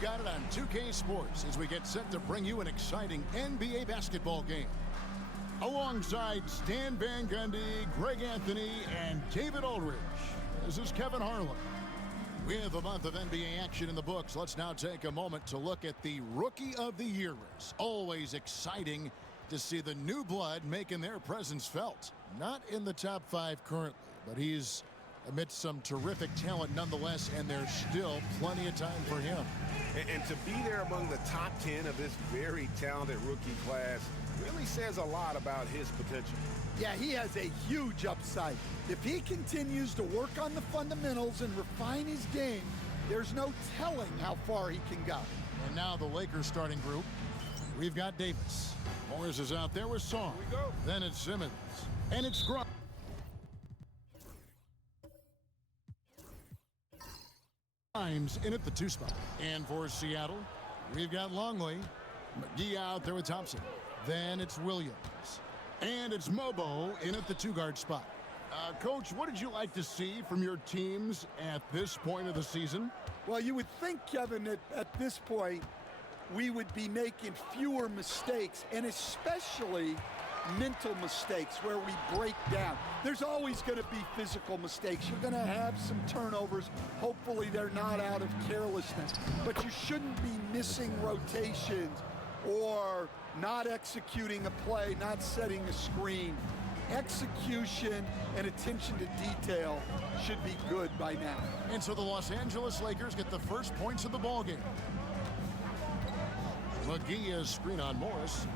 You've got it on 2K Sports as we get set to bring you an exciting NBA basketball game. Alongside Stan Van Gundy, Greg Anthony, and David Aldridge, this is Kevin Harlan. With a month of NBA action in the books, let's now take a moment to look at the Rookie of the Year race. Always exciting to see the new blood making their presence felt. Not in the top 5 currently, but he's amidst some terrific talent nonetheless, and there's still plenty of time for him. And to be there among the top 10 of this very talented rookie class really says a lot about his potential. Yeah, he has a huge upside. If he continues to work on the fundamentals and refine his game, there's no telling how far he can go. And now the Lakers starting group. We've got Davis. Morris is out there with Song. Here we go. Then it's Simmons. And it's Grimes. In at the 2 spot. And for Seattle, we've got Longley. McGee out there with Thompson. Then it's Williams. And it's Mobo in at the 2-guard spot. Coach, what did you like to see from your teams at this point of the season? Well, you would think, Kevin, that at this point, we would be making fewer mistakes, and especially mental mistakes where we break down. There's always going to be physical mistakes. You're going to have some turnovers. Hopefully they're not out of carelessness. But you shouldn't be missing rotations or not executing a play, not setting a screen. Execution and attention to detail should be good by now. And so the Los Angeles Lakers get the first points of the ballgame. McGee is screen on Morris.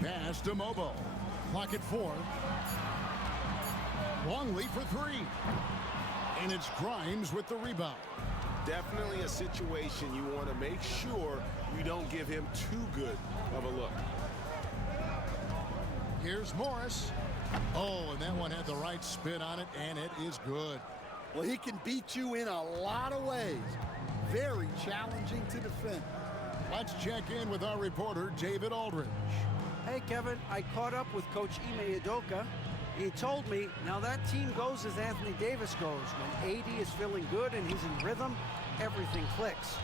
Pass to Mobo. Clock at 4. Longley for 3. And it's Grimes with the rebound. Definitely a situation you want to make sure you don't give him too good of a look. Here's Morris. Oh, and that one had the right spin on it, and it is good. Well, he can beat you in a lot of ways. Very challenging to defend. Let's check in with our reporter, David Aldridge. Hey, Kevin, I caught up with Coach Ime Udoka. He told me, now that team goes as Anthony Davis goes. When AD is feeling good and he's in rhythm, everything clicks.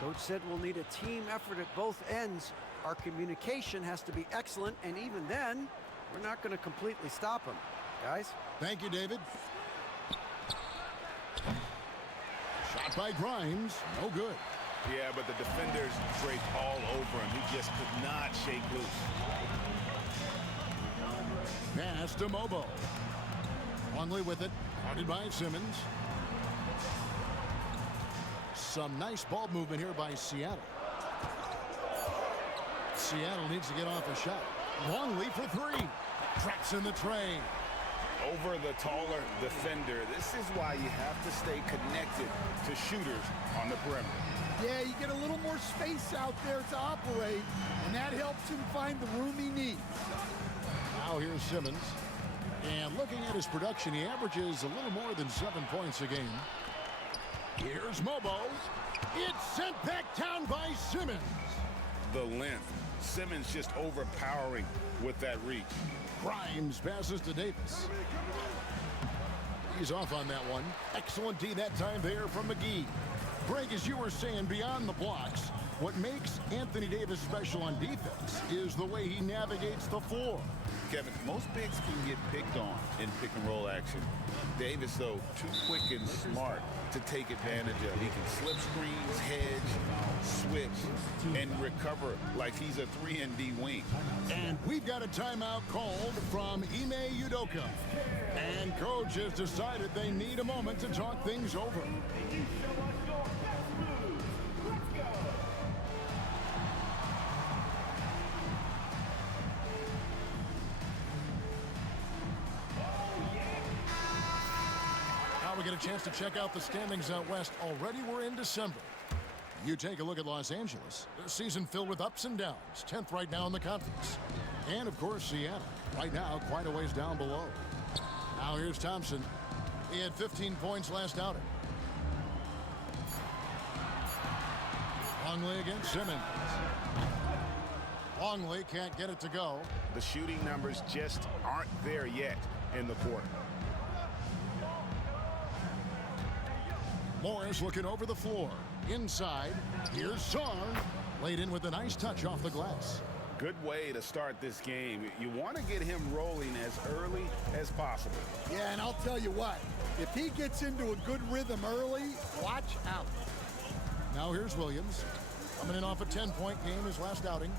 Coach said we'll need a team effort at both ends. Our communication has to be excellent, and even then, we're not going to completely stop him. Guys? Thank you, David. Shot by Grimes. No good. Yeah, but the defenders draped all over him. He just could not shake loose. Pass to Mobo. Longley with it. Guarded by Simmons. Some nice ball movement here by Seattle. Seattle needs to get off a shot. Longley for 3. Traps in the tray. Over the taller defender. This is why you have to stay connected to shooters on the perimeter. Yeah, you get a little more space out there to operate, and that helps him find the room he needs. Now here's Simmons. And looking at his production, he averages a little more than 7 points a game. Here's Mobo. It's sent back down by Simmons. The length. Simmons just overpowering with that reach. Grimes passes to Davis. He's off on that one. Excellent D that time there from McGee. Greg, as you were saying, beyond the blocks, what makes Anthony Davis special on defense is the way he navigates the floor. Kevin, most bigs can get picked on in pick-and-roll action. Davis, though, too quick and smart to take advantage of. He can slip screens, hedge, switch, and recover like he's a 3-and-D wing. And we've got a timeout called from Ime Udoka. And coach has decided they need a moment to talk things over. Now we get a chance to check out the standings out west. Already we're in December. You take a look at Los Angeles. Their season filled with ups and downs. 10th right now in the conference. And, of course, Seattle. Right now, quite a ways down below. Now here's Thompson. He had 15 points last outing. Longley against Simmons. Longley can't get it to go. The shooting numbers just aren't there yet in the quarter. Morris looking over the floor. Inside, here's Sarr. Laid in with a nice touch off the glass. Good way to start this game. You want to get him rolling as early as possible. Yeah, and I'll tell you what, if he gets into a good rhythm early, watch out. Now here's Williams. Coming in off a 10-point game his last outing.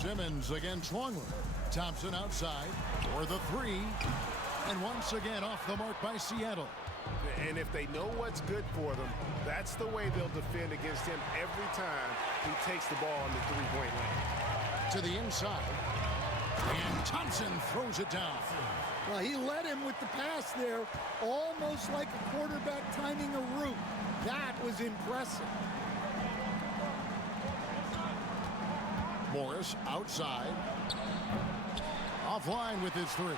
Simmons against Longley. Thompson outside for the three. And once again off the mark by Seattle. And if they know what's good for them, that's the way they'll defend against him every time he takes the ball in the three-point lane. To the inside. And Thompson throws it down. Well, he led him with the pass there, almost like a quarterback timing a route. That was impressive. Morris outside. Offline with his three.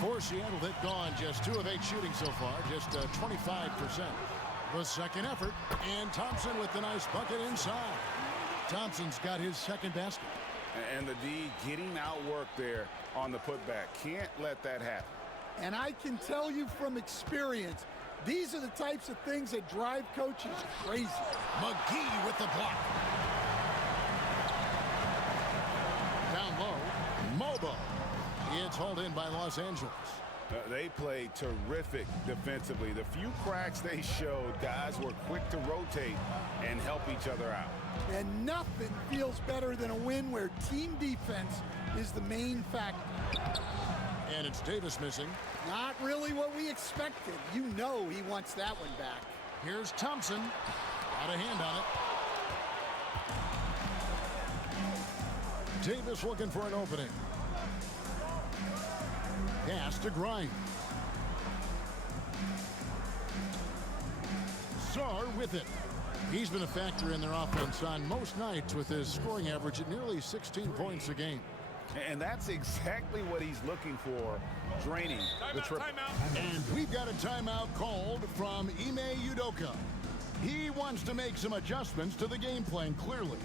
For Seattle, they've gone just 2 of 8 shooting so far, just 25%. The second effort, and Thompson with the nice bucket inside. Thompson's got his second basket. And the D getting outworked there on the putback. Can't let that happen. And I can tell you from experience, these are the types of things that drive coaches crazy. McGee with the block. Down low, Mobo. It's hauled in by Los Angeles. They played terrific defensively. The few cracks they showed, guys were quick to rotate and help each other out. And nothing feels better than a win where team defense is the main factor. And it's Davis missing. Not really what we expected. You know he wants that one back. Here's Thompson. Got a hand on it. Davis looking for an opening. Pass to Grimes. Sarr with it. He's been a factor in their offense on most nights with his scoring average at nearly 16 points a game. And that's exactly what he's looking for, draining the triple. And we've got a timeout called from Ime Udoka. He wants to make some adjustments to the game plan, clearly.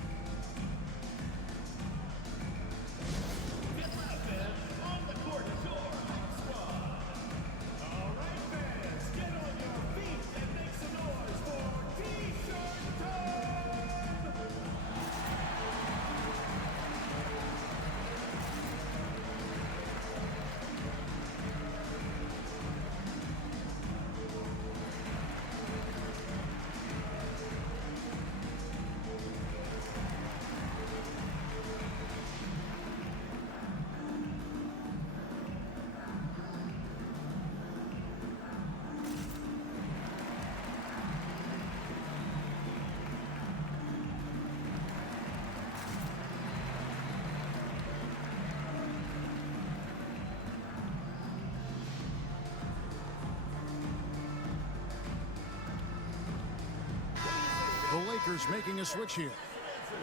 The Lakers making a switch here.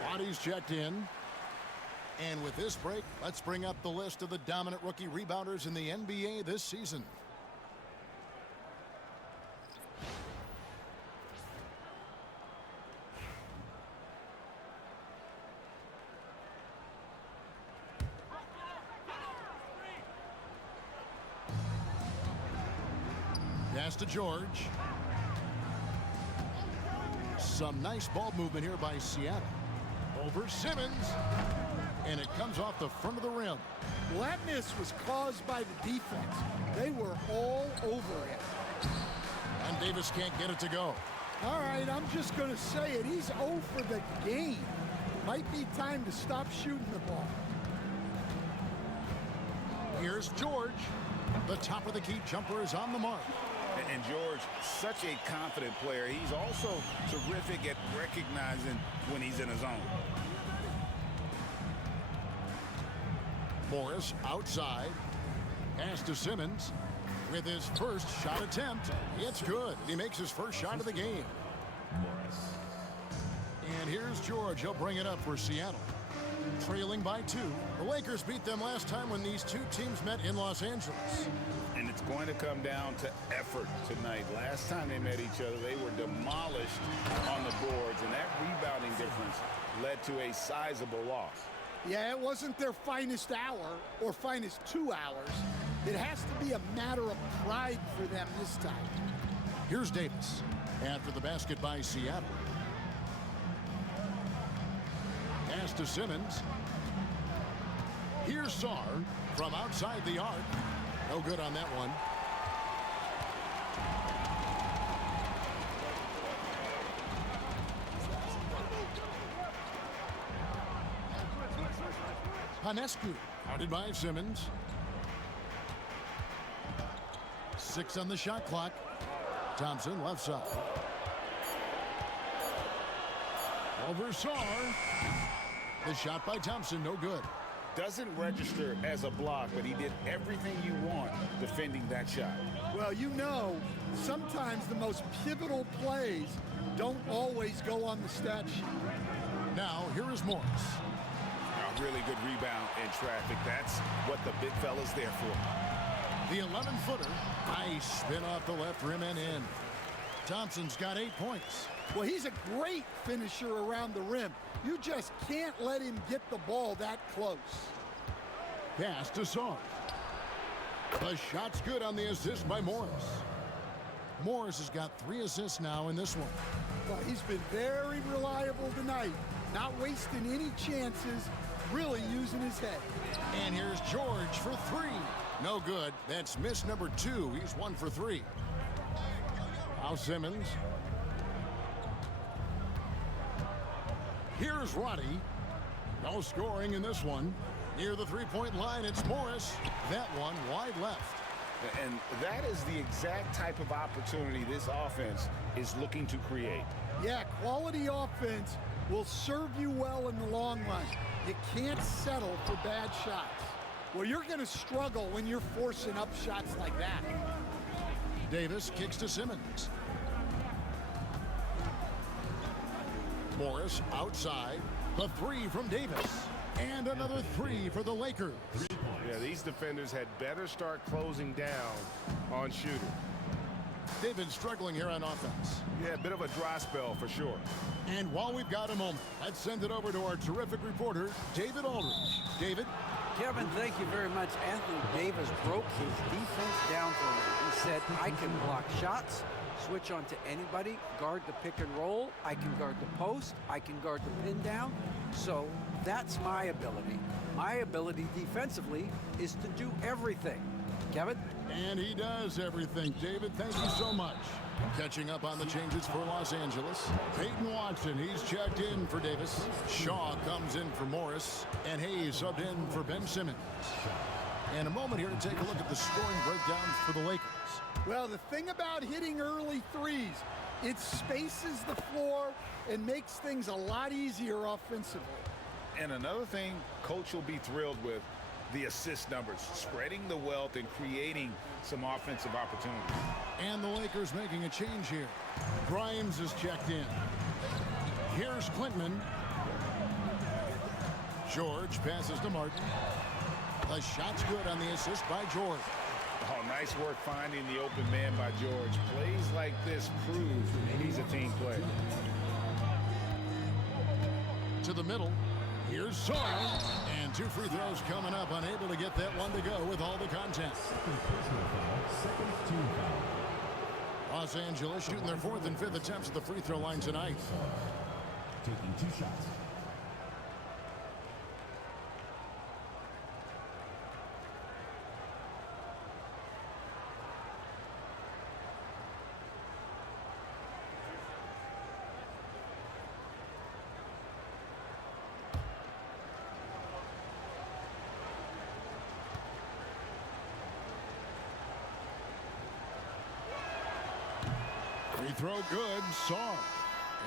Bodies checked in. And with this break, let's bring up the list of the dominant rookie rebounders in the NBA this season. Pass to George. Some nice ball movement here by Seattle. Over Simmons. And it comes off the front of the rim. Well, that miss was caused by the defense. They were all over it. And Davis can't get it to go. All right, I'm just going to say it. He's 0 for the game. Might be time to stop shooting the ball. Here's George. The top of the key jumper is on the mark. And George, such a confident player. He's also terrific at recognizing when he's in his zone. Morris outside. Pass to Simmons with his first shot attempt. It's good. He makes his first shot of the game. Morris. And here's George. He'll bring it up for Seattle. Trailing by 2. The Lakers beat them last time when these two teams met in Los Angeles. And it's going to come down to effort tonight. Last time they met each other, they were demolished on the boards, and that rebounding difference led to a sizable loss. Yeah, it wasn't their finest hour or finest 2 hours, It has to be a matter of pride for them this time. Here's Davis. After the basket by Seattle. Pass to Simmons. Here's Sarr from outside the arc. No good on that one. Hanescu, guarded by Simmons. 6 on the shot clock. Thompson, left side. Over Sarr. The shot by Thompson, no good. Doesn't register as a block, but he did everything you want defending that shot. Well, you know, sometimes the most pivotal plays don't always go on the stat sheet. Now, here is Morris. A really good rebound in traffic. That's what the big fella's there for. The 11-footer. Nice spin off the left rim and in. Thompson's got 8 points. Well, he's a great finisher around the rim. You just can't let him get the ball that close. Pass to Sarr. The shot's good on the assist by Morris. Morris has got 3 assists now in this one. Well, he's been very reliable tonight. Not wasting any chances, really using his head. And here's George for 3. No good. That's miss number 2. He's 1 for 3. Now Simmons. Here's Roddy. No scoring in this one. Near the three-point line, it's Morris. That one wide left. And that is the exact type of opportunity this offense is looking to create. Yeah, quality offense will serve you well in the long run. You can't settle for bad shots. Well, you're going to struggle when you're forcing up shots like that. Davis kicks to Simmons. Morris outside. The 3 from Davis. And another 3 for the Lakers. Yeah, these defenders had better start closing down on shooting. David struggling here on offense. Yeah, a bit of a dry spell for sure. And while we've got a moment, let's send it over to our terrific reporter, David Aldridge. David? Kevin, thank you very much. Anthony Davis broke his defense down for me. He said, I can block shots, switch on to anybody, guard the pick and roll, I can guard the post, I can guard the pin down. So that's my ability. My ability defensively is to do everything. Kevin? And he does everything. David, thank you so much. Catching up on the changes for Los Angeles. Peyton Watson, he's checked in for Davis. Shaw comes in for Morris. And Hayes subbed in for Ben Simmons. And a moment here to take a look at the scoring breakdown for the Lakers. Well, the thing about hitting early threes, it spaces the floor and makes things a lot easier offensively. And another thing Coach will be thrilled with, the assist numbers, spreading the wealth and creating some offensive opportunities. And the Lakers making a change here. Grimes is checked in. Here's Klintman. George passes to Martin. The shot's good on the assist by George. Oh, nice work finding the open man by George. Plays like this prove he's a team player. To the middle. Here's Sarr. And 2 free throws coming up. Unable to get that one to go with all the contact. Los Angeles shooting their 4th and 5th attempts at the free throw line tonight. Taking 2 shots. Free throw good. Sarr.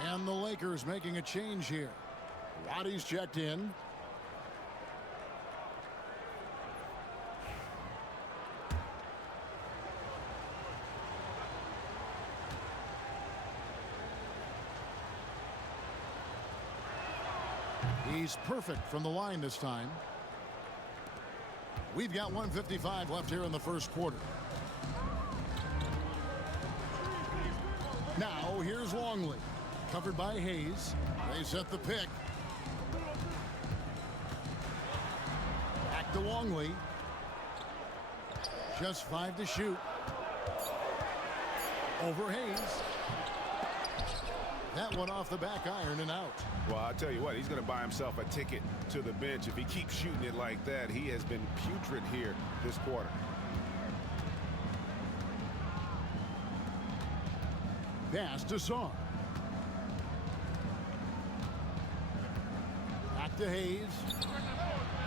And the Lakers making a change here. Roddy's checked in. He's perfect from the line this time. We've got 1:55 left here in the first quarter. Now, here's Longley. Covered by Hayes. They set the pick. Back to Longley. Just 5 to shoot. Over Hayes. That one off the back iron and out. Well, I'll tell you what, he's going to buy himself a ticket to the bench. If he keeps shooting it like that, he has been putrid here this quarter. Pass to Sarr. Back to Hayes.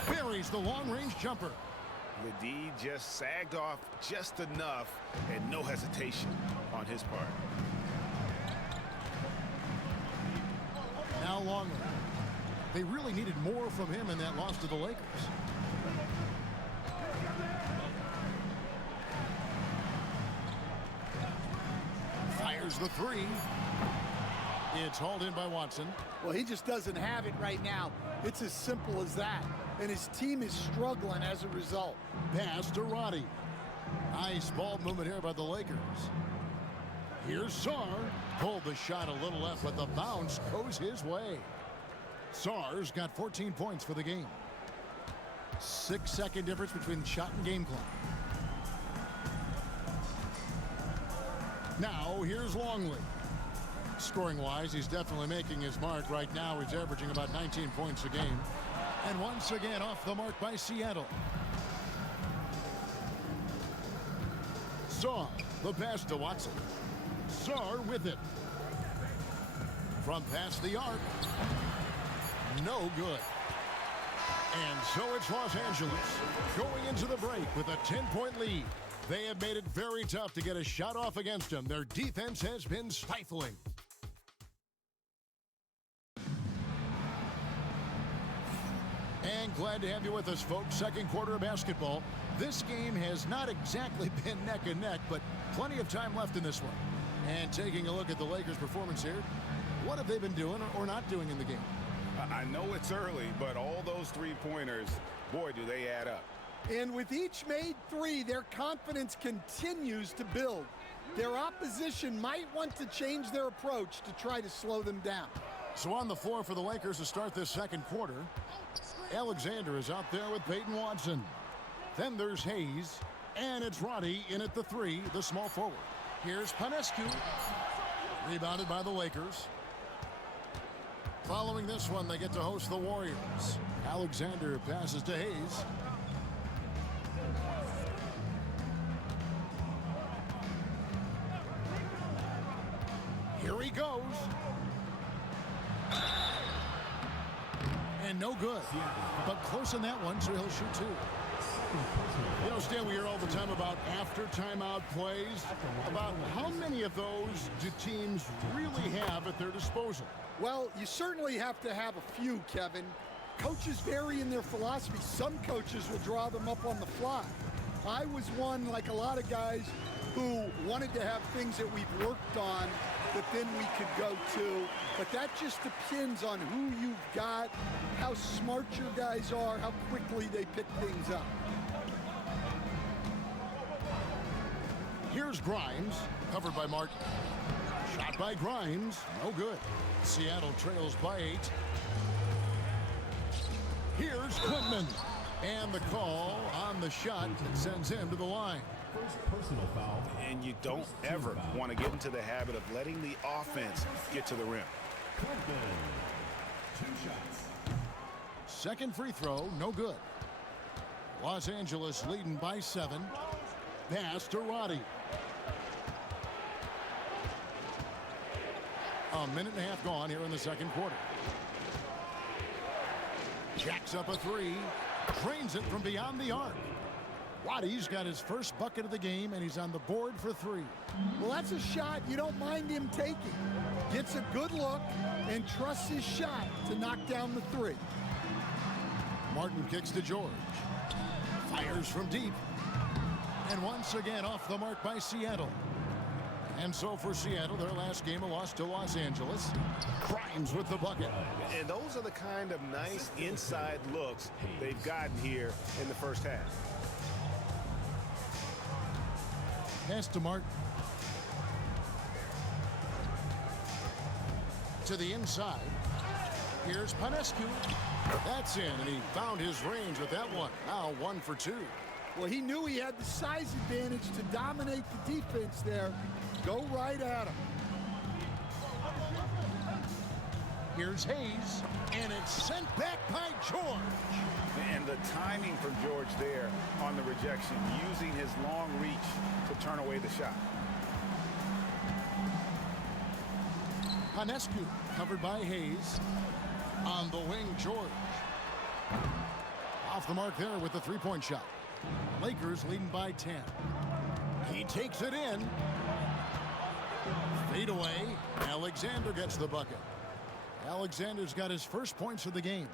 Buries the long-range jumper. The D just sagged off just enough, and no hesitation on his part. Now Longley. They really needed more from him in that loss to the Lakers. Fires the three. It's hauled in by Watson. Well, he just doesn't have it right now. It's as simple as that. And his team is struggling as a result. Pass to Roddy. Nice ball movement here by the Lakers. Here's Sarr. Pulled the shot a little left, but the bounce goes his way. Sarr's got 14 points for the game. 6-second difference between shot and game clock. Now here's Longley. Scoring-wise, he's definitely making his mark. Right now, he's averaging about 19 points a game. And once again, off the mark by Seattle. Sarr, the pass to Watson. Sarr with it. From past the arc. No good. And so it's Los Angeles going into the break with a 10-point lead. They have made it very tough to get a shot off against them. Their defense has been stifling. And glad to have you with us, folks. Second quarter of basketball. This game has not exactly been neck and neck, but plenty of time left in this one. And taking a look at the Lakers' performance here, what have they been doing or not doing in the game? I know it's early, but all those three-pointers, boy, do they add up. And with each made three, their confidence continues to build. Their opposition might want to change their approach to try to slow them down. So on the floor for the Lakers to start this second quarter, Alexander is out there with Peyton Watson. Then there's Hayes, and it's Roddy in at the three, the small forward. Here's Panescu, rebounded by the Lakers. Following this one, they get to host the Warriors. Alexander passes to Hayes. Here he goes. And no good. But close on that one, so he'll shoot two. You know, Stan, we hear all the time about after timeout plays. About how many of those do teams really have at their disposal? Well, you certainly have to have a few, Kevin. Coaches vary in their philosophy. Some coaches will draw them up on the fly. I was one, like a lot of guys, who wanted to have things that we've worked on that then we could go to. But that just depends on who you've got, how smart your guys are, how quickly they pick things up. Here's Grimes, covered by Martin. Shot by Grimes, no good. Seattle trails by 8. Here's Quintman. And the call on the shot that sends him to the line. First personal foul. And you don't ever want to get into the habit of letting the offense get to the rim. Quintman. 2 shots. Second free throw, no good. Los Angeles leading by 7. Pass to Roddy. A minute and a half gone here in the second quarter. Jacks up a three. Trains it from beyond the arc. Roddy's got his first bucket of the game, and he's on the board for 3. Well, that's a shot you don't mind him taking. Gets a good look and trusts his shot to knock down the 3. Martin kicks to George. Fires from deep. And once again off the mark by Seattle. And so for Seattle, their last game, a loss to Los Angeles. Grimes with the bucket. And those are the kind of nice inside looks they've gotten here in the first half. Pass to Martin. To the inside. Here's Panescu. That's in, and he found his range with that one. Now 1 for 2. Well, he knew he had the size advantage to dominate the defense there. Go right at him. Here's Hayes, and it's sent back by George. And the timing from George there on the rejection, using his long reach to turn away the shot. Panescu covered by Hayes. On the wing, George. Off the mark there with the three-point shot. Lakers leading by 10. He takes it in. Fade away. Alexander gets the bucket. Alexander's got his first points of the game.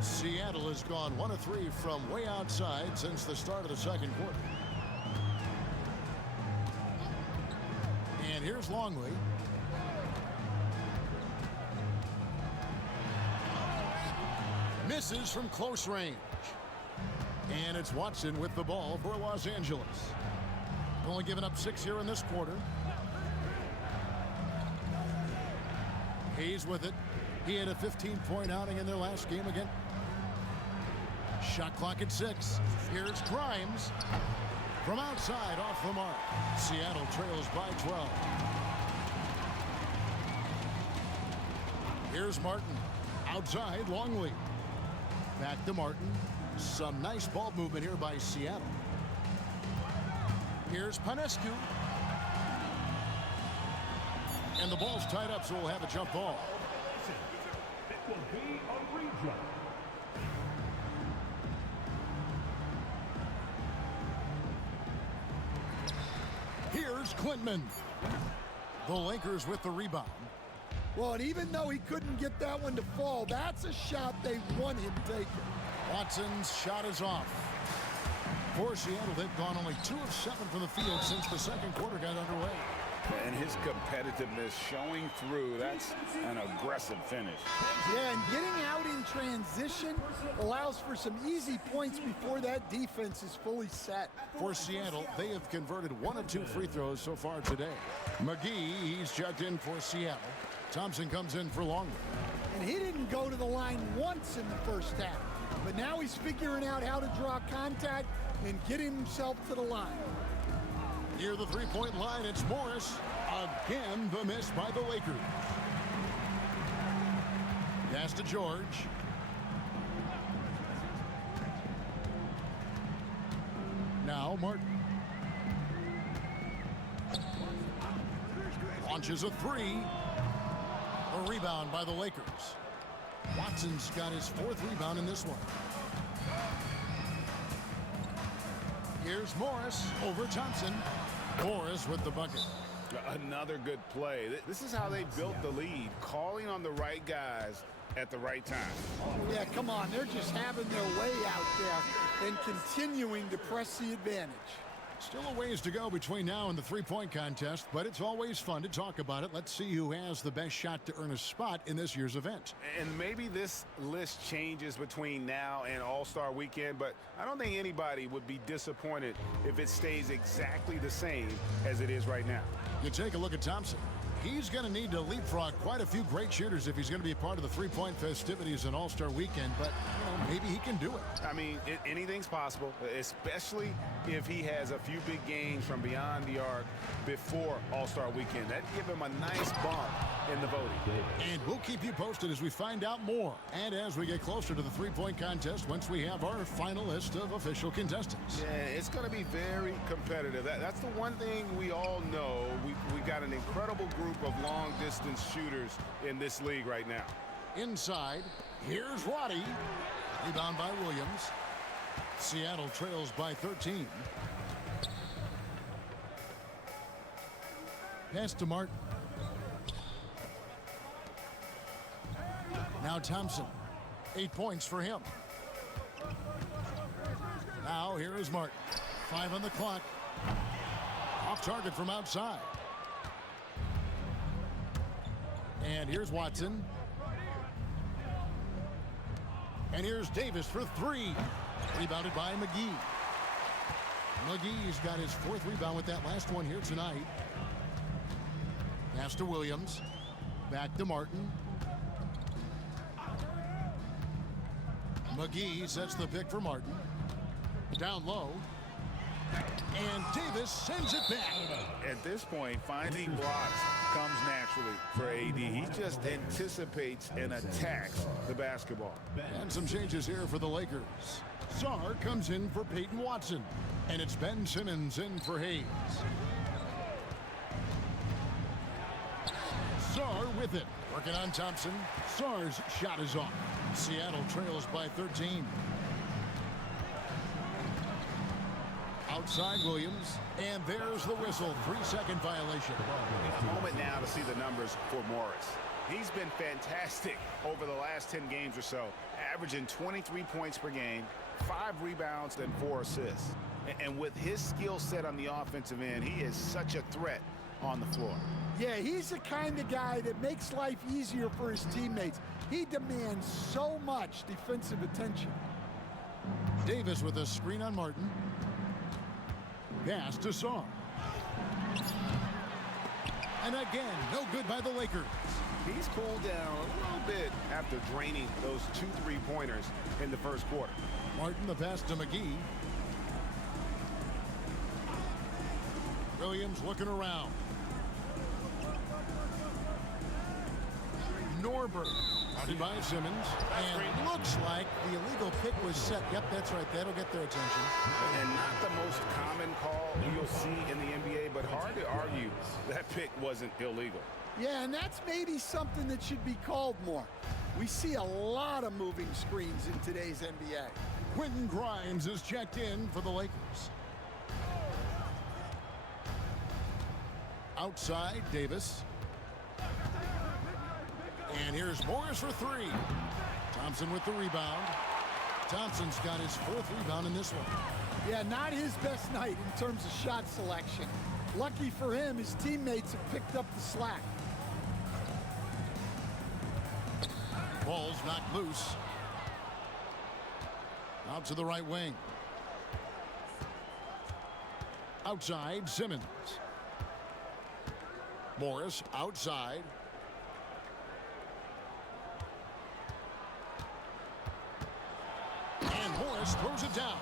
Seattle has gone 1 of 3 from way outside since the start of the second quarter. And here's Longley. Misses from close range. And it's Watson with the ball for Los Angeles. Only giving up 6 here in this quarter. Hayes with it. He had a 15-point outing in their last game again. Shot clock at 6. Here's Grimes. From outside, off the mark. Seattle trails by 12. Here's Martin. Outside, Longley. Back to Martin. Some nice ball movement here by Seattle. Here's Panescu. And the ball's tied up, so we'll have a jump ball. It will be a rejump. Here's Klintman. The Lakers with the rebound. Well, and even though he couldn't get that one to fall, that's a shot they want him taking. Watson's shot is off. For Seattle, they've gone only 2 of 7 from the field since the second quarter got underway. And his competitiveness showing through. That's an aggressive finish. Yeah, and getting out in transition allows for some easy points before that defense is fully set. For Seattle, they have converted 1 of 2 free throws so far today. McGee, he's checked in for Seattle. Thompson comes in for Longley. And he didn't go to the line once in the first half. But now he's figuring out how to draw contact and get himself to the line. Near the three-point line, it's Morris. Again, the miss by the Lakers. Pass to George. Now Martin. Launches a 3. A rebound by the Lakers. Watson's got his 4th rebound in this one. Here's Morris over Thompson. Morris with the bucket. Another good play. This is how they built the lead, calling on the right guys at the right time. Yeah, come on. They're just having their way out there and continuing to press the advantage. Still a ways to go between now and the three-point contest, but it's always fun to talk about it. Let's see who has the best shot to earn a spot in this year's event. And maybe this list changes between now and All-Star Weekend, but I don't think anybody would be disappointed if it stays exactly the same as it is right now. You take a look at Thompson. He's going to need to leapfrog quite a few great shooters if he's going to be a part of the three-point festivities in All-Star Weekend, but maybe he can do it. I mean, anything's possible, especially if he has a few big games from beyond the arc before All-Star Weekend. That'd give him a nice bump in the voting. And we'll keep you posted as we find out more and as we get closer to the three-point contest once we have our final list of official contestants. Yeah, it's going to be very competitive. That's the one thing we all know. We've got an incredible group of long-distance shooters in this league right now. Inside, here's Roddy. Rebound by Williams. Seattle trails by 13. Pass to Martin. Now Thompson. 8 points for him. Now here is Martin. 5 on the clock. Off target from outside. And here's Watson. And here's Davis for 3. Rebounded by McGee. McGee's got his 4th rebound with that last one here tonight. Pass to Williams. Back to Martin. McGee sets the pick for Martin. Down low. And Davis sends it back. At this point, finding blocks comes naturally for AD. He just anticipates and attacks the basketball. And some changes here for the Lakers. Sarr comes in for Peyton Watson. And it's Ben Simmons in for Hayes. Sarr with it. Working on Thompson. Sarr's shot is off. Seattle trails by 13. Outside Williams. And there's the whistle. 3-second violation. A moment now to see the numbers for Morris. He's been fantastic over the last 10 games or so, averaging 23 points per game, 5 rebounds, and 4 assists. And with his skill set on the offensive end, he is such a threat on the floor. Yeah, he's the kind of guy that makes life easier for his teammates. He demands so much defensive attention. Davis with a screen on Martin. Pass to Sarr. And again, no good by the Lakers. He's cooled down a little bit after draining those 2 3-pointers in the first quarter. Martin the pass to McGee. Williams looking around. Norberg. Guarded by Simmons. And looks like the illegal pick was set. Yep, that's right. That'll get their attention. And not the most common call you'll see in the NBA, but hard to argue that pick wasn't illegal. Yeah, and that's maybe something that should be called more. We see a lot of moving screens in today's NBA. Quentin Grimes is checked in for the Lakers. Outside, Davis. And here's Morris for 3. Thompson with the rebound. Thompson's got his 4th rebound in this one. Yeah, not his best night in terms of shot selection. Lucky for him, his teammates have picked up the slack. Ball's knocked loose. Out to the right wing. Outside, Simmons. Morris outside. And Morris throws it down.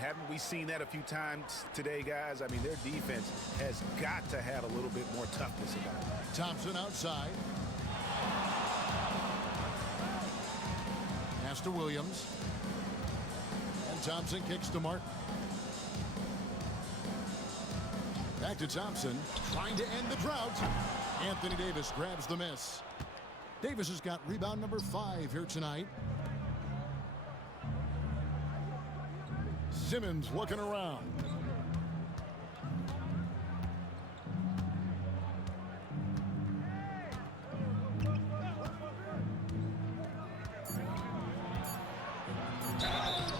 Haven't we seen that a few times today, guys? I mean, their defense has got to have a little bit more toughness about it. Thompson outside. Pass to Williams. And Thompson kicks to Martin. Back to Thompson, trying to end the drought. Anthony Davis grabs the miss. Davis has got rebound number 5 here tonight. Simmons looking around.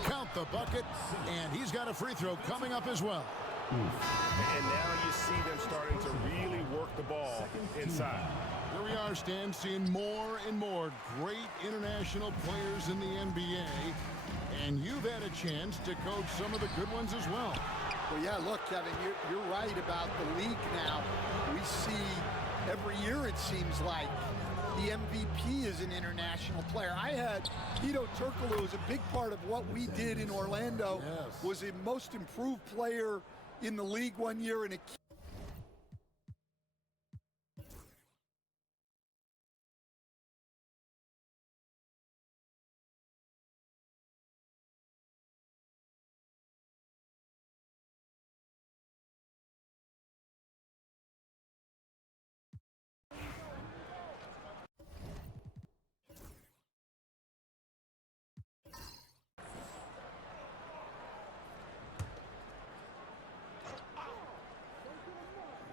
Count the bucket, and he's got a free throw coming up as well. And now you see them starting to really work the ball inside. Here we are, Stan, seeing more and more great international players in the NBA. And you've had a chance to coach some of the good ones as well. Well, yeah, look, Kevin, you're right about the league now. We see every year, it seems like, the MVP is an international player. I had Hedo Turkoglu, who was a big part of what we did in Orlando, Yes. was a most improved player in the league one year and a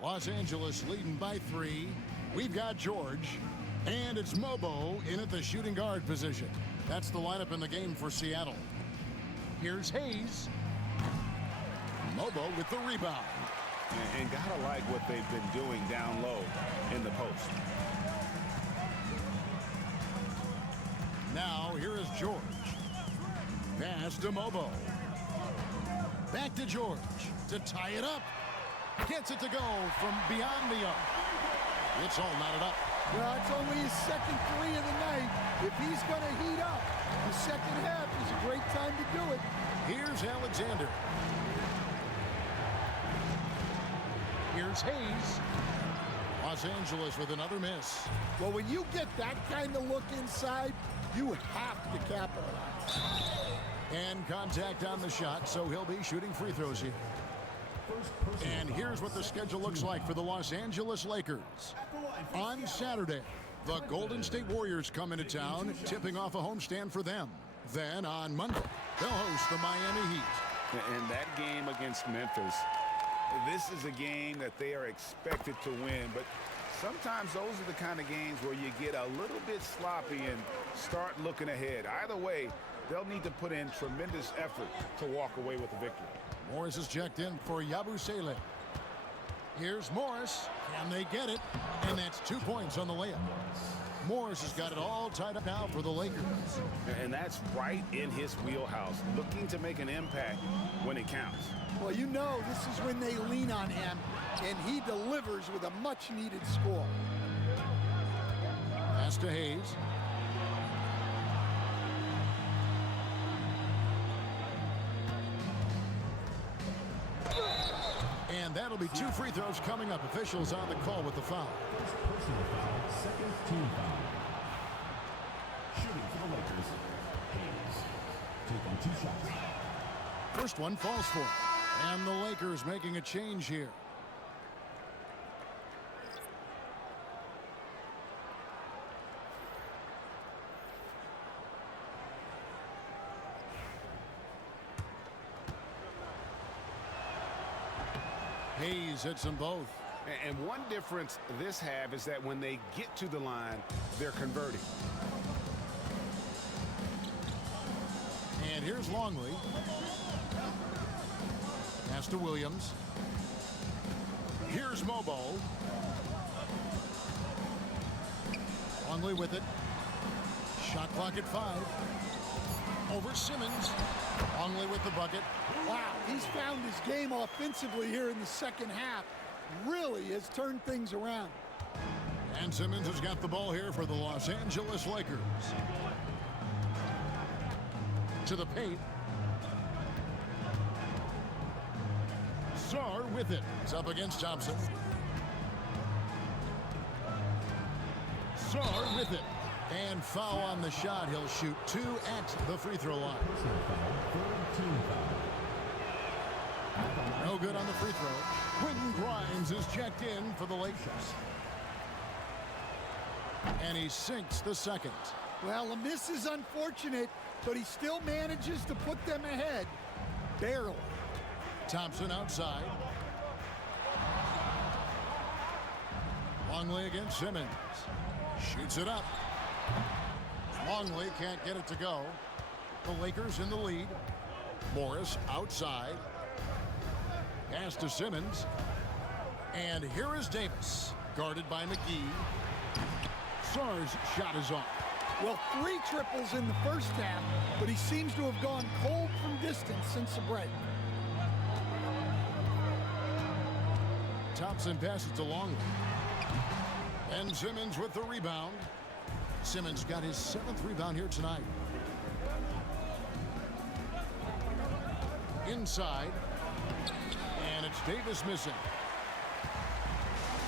Los Angeles leading by 3. We've got George, and it's Mobo in at the shooting guard position. That's the lineup in the game for Seattle. Here's Hayes. Mobo with the rebound. And gotta like what they've been doing down low in the post. Now here is George. Pass to Mobo. Back to George to tie it up. Gets it to go from beyond the arc. It's all knotted up. Well, it's only his second 3 of the night. If he's going to heat up, the second half is a great time to do it. Here's Alexander. Here's Hayes. Los Angeles with another miss. Well, when you get that kind of look inside, you have to capitalize. And contact on the shot, so he'll be shooting free throws here. And here's what the schedule looks like for the Los Angeles Lakers. On Saturday, the Golden State Warriors come into town, tipping off a homestand for them. Then on Monday, they'll host the Miami Heat. And that game against Memphis, this is a game that they are expected to win, but sometimes those are the kind of games where you get a little bit sloppy and start looking ahead. Either way, they'll need to put in tremendous effort to walk away with the victory. Morris is checked in for Yabusele. Here's Morris. Can they get it? And that's 2 points on the layup. Morris has got it all tied up now for the Lakers. And that's right in his wheelhouse, looking to make an impact when it counts. Well, you know this is when they lean on him, and he delivers with a much-needed score. Pass to Hayes. And that'll be 2 free throws coming up. Officials on the call with the foul. First personal foul, second team foul. Shooting for the Lakers, Hayes. Taking 2 shots. First one falls for him. And the Lakers making a change here. Hayes hits them both. And one difference this half is that when they get to the line, they're converting. And here's Longley. Pass to Williams. Here's Mobo. Longley with it. Shot clock at 5. Over Simmons. Longley with the bucket. Wow, he's found his game offensively here in the second half. Really has turned things around. And Simmons has got the ball here for the Los Angeles Lakers. To the paint. Sarr with it. It's up against Thompson. Sarr with it. And foul on the shot. He'll shoot 2 at the free throw line. Personal foul, third team foul. No good on the free throw. Quentin Grimes is checked in for the Lakers. And he sinks the second. Well, a miss is unfortunate, but he still manages to put them ahead. Barely. Thompson outside. Longley against Simmons. Shoots it up. Longley can't get it to go. The Lakers in the lead. Morris outside. Pass to Simmons. And here is Davis. Guarded by McGee. Sarr's shot is off. Well, 3 triples in the first half, but he seems to have gone cold from distance since the break. Thompson passes to Longley. And Simmons with the rebound. Simmons got his 7th rebound here tonight. Inside. And it's Davis missing.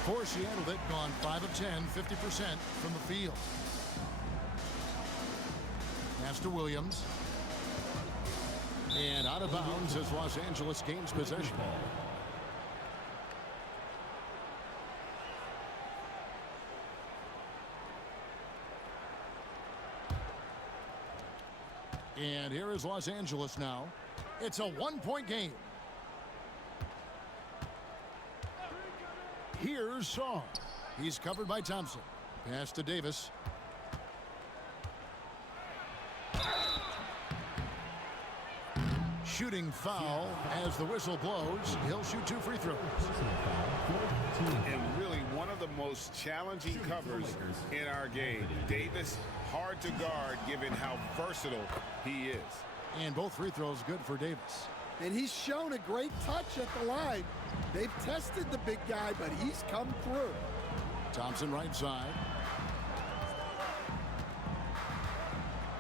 For Seattle, they've gone 5 of 10, 50% from the field. Pass to Williams. And out of bounds as Los Angeles gains possession. And here is Los Angeles now. It's a 1-point game. Here's Sarr. He's covered by Thompson. Pass to Davis. Shooting foul as the whistle blows. He'll shoot 2 free throws. And really one of the most challenging covers in our game. Davis, hard to guard given how versatile he is. And both free throws good for Davis. And he's shown a great touch at the line. They've tested the big guy, but he's come through. Thompson right side.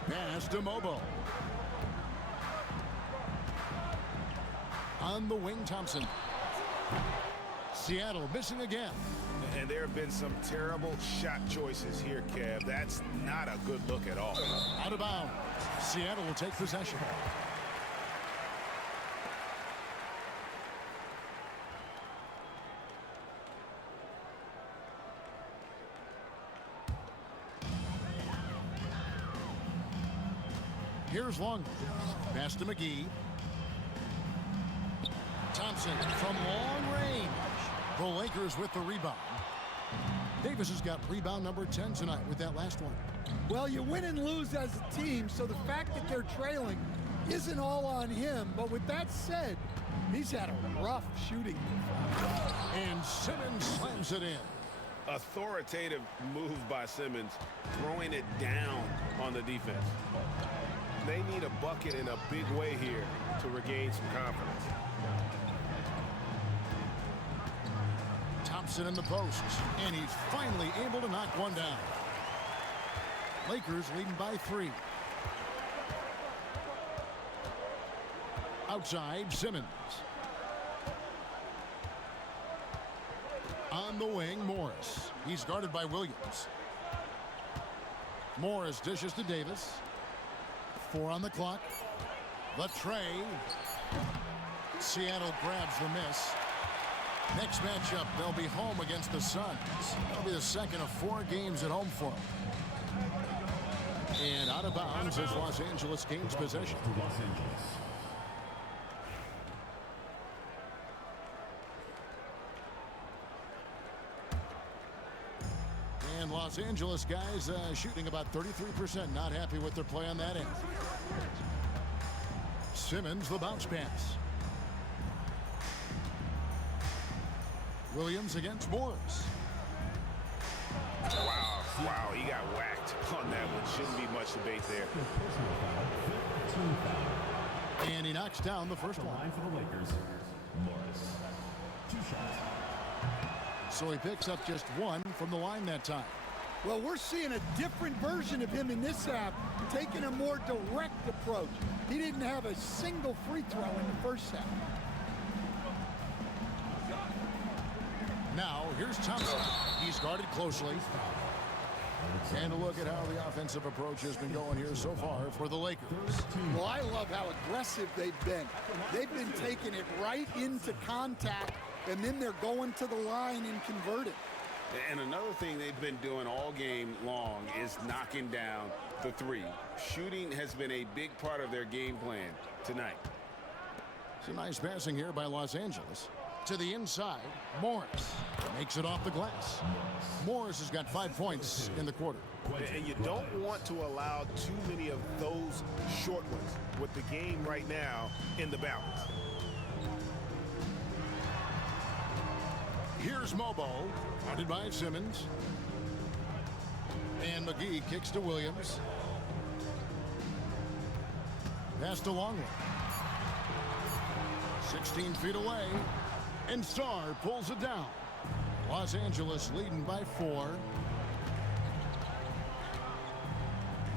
Pass to Mobo. On the wing, Thompson. Seattle missing again. And there have been some terrible shot choices here, Kev. That's not a good look at all. Out of bounds. Seattle will take possession. Here's Long. Pass to McGee. Thompson from long range. The Lakers with the rebound. Davis has got rebound number 10 tonight with that last one. Well, you win and lose as a team, so the fact that they're trailing isn't all on him. But with that said, he's had a rough shooting. And Simmons slams it in. Authoritative move by Simmons, throwing it down on the defense. They need a bucket in a big way here to regain some confidence. Thompson in the post, and he's finally able to knock one down. Lakers leading by 3. Outside, Simmons. On the wing, Morris. He's guarded by Williams. Morris dishes to Davis. 4 on the clock. The tray. Seattle grabs the miss. Next matchup, they'll be home against the Suns. That'll be the second of 4 games at home for them. And out of bounds as Los Angeles gains possession. Los Angeles. And Los Angeles guys shooting about 33%. Not happy with their play on that end. Simmons, the bounce pass. Williams against Morris. Wow, he got whacked on that one. Shouldn't be much debate there. And he knocks down the first one. Line for the Lakers, Morris. 2 shots. So he picks up just 1 from the line that time. Well, we're seeing a different version of him in this half, taking a more direct approach. He didn't have a single free throw in the first half. Now, here's Thompson. He's guarded closely. And a look at how the offensive approach has been going here so far for the Lakers. Well, I love how aggressive they've been. They've been taking it right into contact, and then they're going to the line and converting. And another thing they've been doing all game long is knocking down the 3. Shooting has been a big part of their game plan tonight. Some nice passing here by Los Angeles. To the inside, Morris makes it off the glass. Morris has got 5 points in the quarter. And you don't want to allow too many of those short ones with the game right now in the balance. Here's Mobo, guarded by Simmons. And McGee kicks to Williams. Pass to Longley. 16 feet away. And Sarr pulls it down. Los Angeles leading by 4.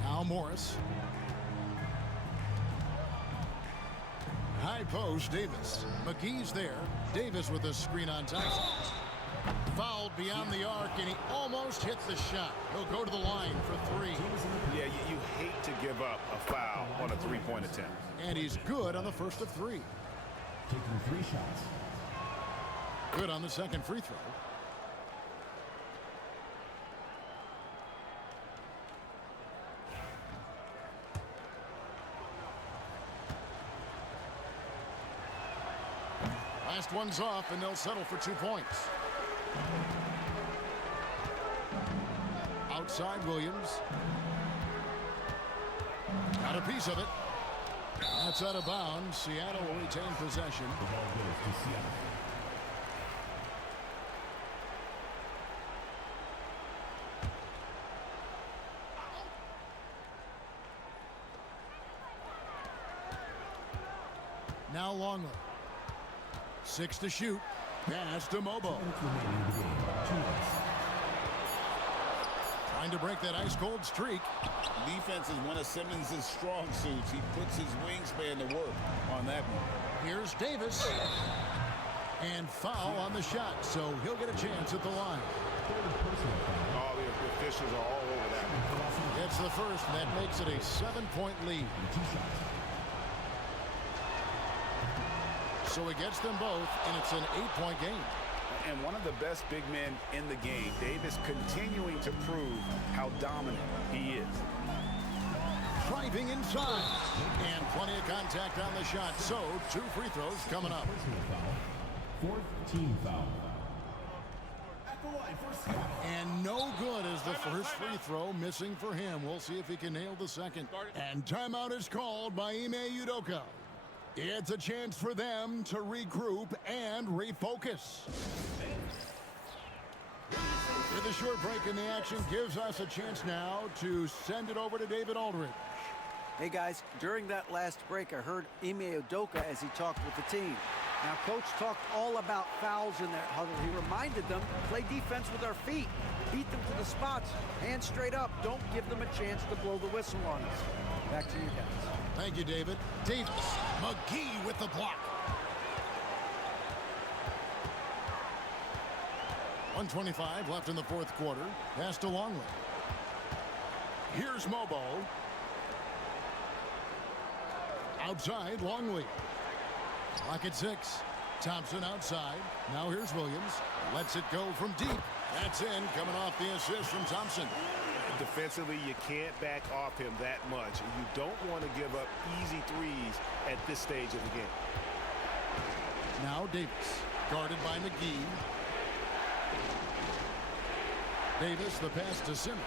Now Morris. High post, Davis. McGee's there. Davis with a screen on Thompson. Fouled beyond the arc, and he almost hit the shot. He'll go to the line for 3. Yeah, you hate to give up a foul on a 3-point attempt. And he's good on the first of 3. Taking 3 shots. Good on the second free throw. Last one's off, and they'll settle for 2 points. Outside Williams. Got a piece of it. That's out of bounds. Seattle will retain possession. The ball goes to Seattle. Now Longley. 6 to shoot. Pass to Mobo. Trying to break that ice-cold streak. Defense is one of Simmons' strong suits. He puts his wingspan to work on that one. Here's Davis. And foul on the shot, so he'll get a chance at the line. All the officials are all over that one. It's the first, and that makes it a 7-point lead. So he gets them both, and it's an 8-point game. And one of the best big men in the game, Davis, continuing to prove how dominant he is. Driving inside, and plenty of contact on the shot, so 2 free throws coming up. Fourth team foul. And no good as the first free throw missing for him. We'll see if he can nail the second. And timeout is called by Ime Udoka. It's a chance for them to regroup and refocus. With a short break in the action gives us a chance now to send it over to David Aldridge. Hey guys, during that last break, I heard Ime Udoka as he talked with the team. Now, Coach talked all about fouls in that huddle. He reminded them, play defense with our feet. Beat them to the spots. Hands straight up. Don't give them a chance to blow the whistle on us. Back to you guys. Thank you, David. Davis. McGee with the block. 1:25 left in the fourth quarter. Pass to Longley. Here's Mobo. Outside, Longley. Clock at 6. Thompson outside. Now here's Williams. Lets it go from deep. That's in, coming off the assist from Thompson. Defensively, you can't back off him that much. You don't want to give up easy threes at this stage of the game. Now Davis, guarded by McGee. Davis, the pass to Simmons.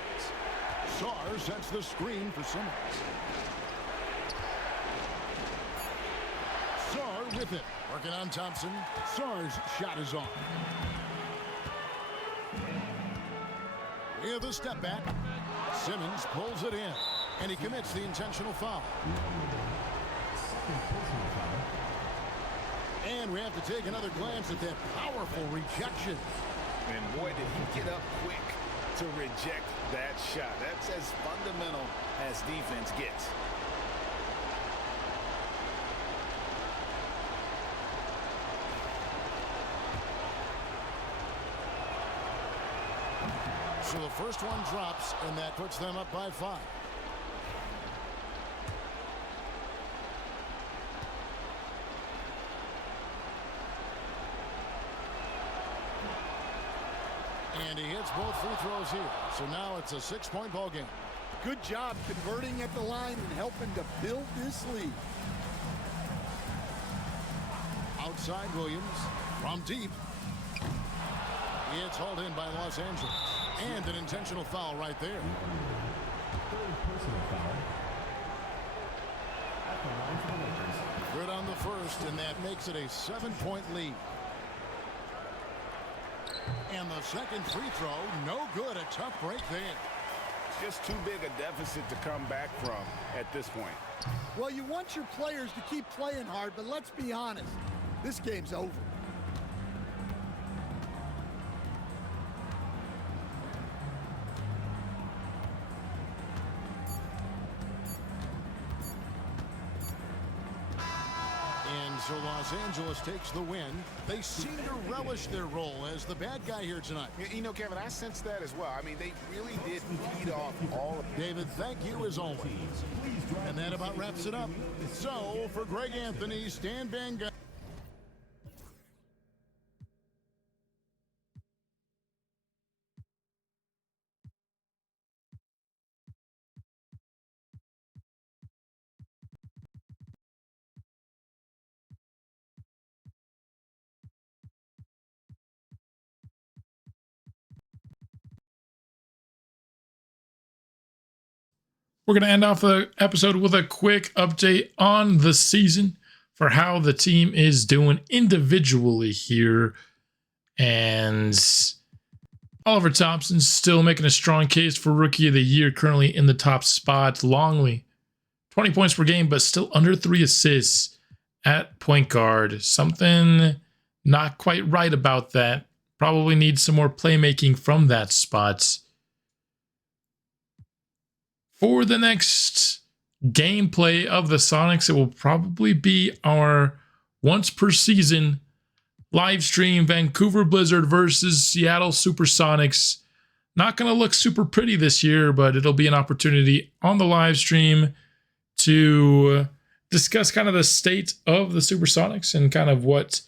Sarr sets the screen for Simmons. Sarr with it. Working on Thompson. Sarr's shot is off. With a step back. Simmons pulls it in. And he commits the intentional foul. And we have to take another glance at that powerful rejection. And boy, did he get up quick to reject that shot. That's as fundamental as defense gets. So the first one drops, and that puts them up by 5. And he hits both free throws here. So now it's a 6-point ball game. Good job converting at the line and helping to build this lead. Outside Williams from deep. It's hauled in by Los Angeles. And an intentional foul right there. Good on the first, and that makes it a 7-point lead. And the second free throw, no good. A tough break there. Just too big a deficit to come back from at this point. Well, you want your players to keep playing hard, but let's be honest. This game's over. So Los Angeles takes the win. They seem to relish their role as the bad guy here tonight. You know, Kevin, I sense that as well. I mean, they really did feed off all of David, thank you as always. And that about wraps it up. So for Greg Anthony, Stan Van Gundy. We're going to end off the episode with a quick update on the season for how the team is doing individually here. And Oliver Thompson's still making a strong case for Rookie of the Year, currently in the top spot. Longley, 20 points per game, but still under 3 assists at point guard. Something not quite right about that. Probably needs some more playmaking from that spot. for the next gameplay of the Sonics, it will probably be our once per season live stream Vancouver Blizzard versus Seattle Supersonics. Not going to look super pretty this year, but it'll be an opportunity on the live stream to discuss kind of the state of the Supersonics and kind of what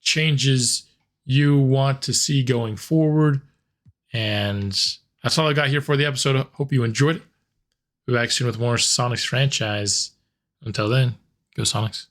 changes you want to see going forward. And that's all I got here for the episode. Hope you enjoyed it. We'll be back soon with more Sonics franchise. Until then, go Sonics.